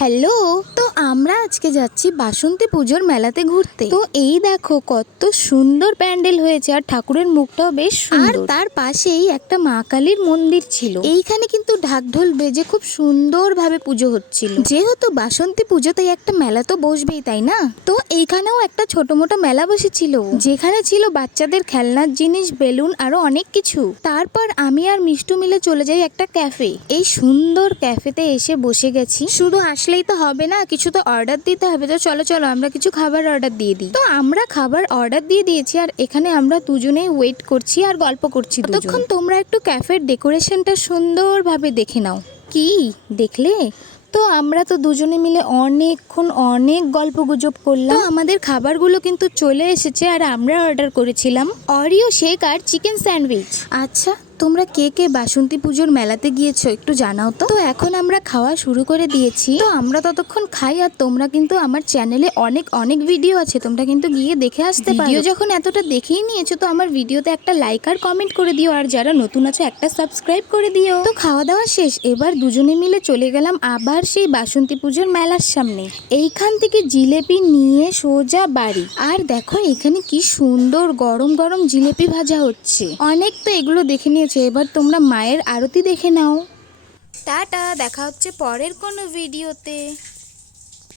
Hello. তো আমরা আজকে যাচ্ছি বাসন্তী পুজোর মেলাতে ঘুরতে। তো এই দেখো কত সুন্দর প্যান্ডেল হয়েছে, আর ঠাকুরের মুখটাও বেশ সুন্দর। আর তার পাশেই একটা মা কালীর মন্দির ছিল। এইখানে কিন্তু ঢাকঢোল বেজে খুব সুন্দর ভাবে পুজো হচ্ছিল। যেহেতু বাসন্তী পুজো, তাই একটা মেলা তো বসবেই, তাই না? তো এইখানেও একটা ছোট মোটো মেলা বসেছিল, যেখানে ছিল বাচ্চাদের খেলনার জিনিস, বেলুন, আরো অনেক কিছু। তারপর আমি আর মিষ্টু মিলে চলে যাই একটা ক্যাফে। এই সুন্দর ক্যাফেতে এসে বসে গেছি। শুধু আসলেই তো হবে না, কিছু তো অর্ডার দিতে হবে। তো চলো চলো আমরা কিছু খাবার অর্ডার দিয়ে দিই। তো আমরা খাবার অর্ডার দিয়ে দিয়েছি, আর এখানে আমরা দুজনেই ওয়েট করছি আর গল্প করছি। ততক্ষণ তোমরা একটু ক্যাফের ডেকোরেশনটা সুন্দরভাবে দেখে নাও। কি দেখলে? তো আমরা তো দুজনে মিলে অনেকক্ষণ অনেক গল্প গুজব করলাম। আমাদের খাবারগুলো কিন্তু চলে এসেছে, আর আমরা অর্ডার করেছিলাম অরিও শেক আর চিকেন স্যান্ডউইচ। আচ্ছা, তোমরা কে কে বাসন্তী পুজোর মেলাতে গিয়েছো একটু জানাও তো। এখন আমরা খাওয়া শুরু করে দিয়েছি। তো আমরা ততক্ষণ খাই, আর তোমরা কিন্তু আমার চ্যানেলে অনেক অনেক ভিডিও আছে, তোমরা কিন্তু গিয়ে দেখে আসতে পারো। ভিডিও যখন এতটা দেখেই নিয়েছো, তো আমার ভিডিওতে একটা লাইক আর কমেন্ট করে দিও, আর যারা নতুন আছে একটা সাবস্ক্রাইব করে দিও। তো খাওয়া দাওয়া শেষ, এবার দুজনে মিলে চলে গেলাম আবার সেই বাসন্তী পুজোর মেলার সামনে। এইখান থেকে জিলেপি নিয়ে সোজা বাড়ি। আর দেখো এখানে কি সুন্দর গরম গরম জিলেপি ভাজা হচ্ছে। অনেক তো এগুলো দেখে নিয়েছো, এবার তোমরা মায়ের আরতি দেখে নাও। টাটা, দেখা হচ্ছে পরের কোনো ভিডিওতে।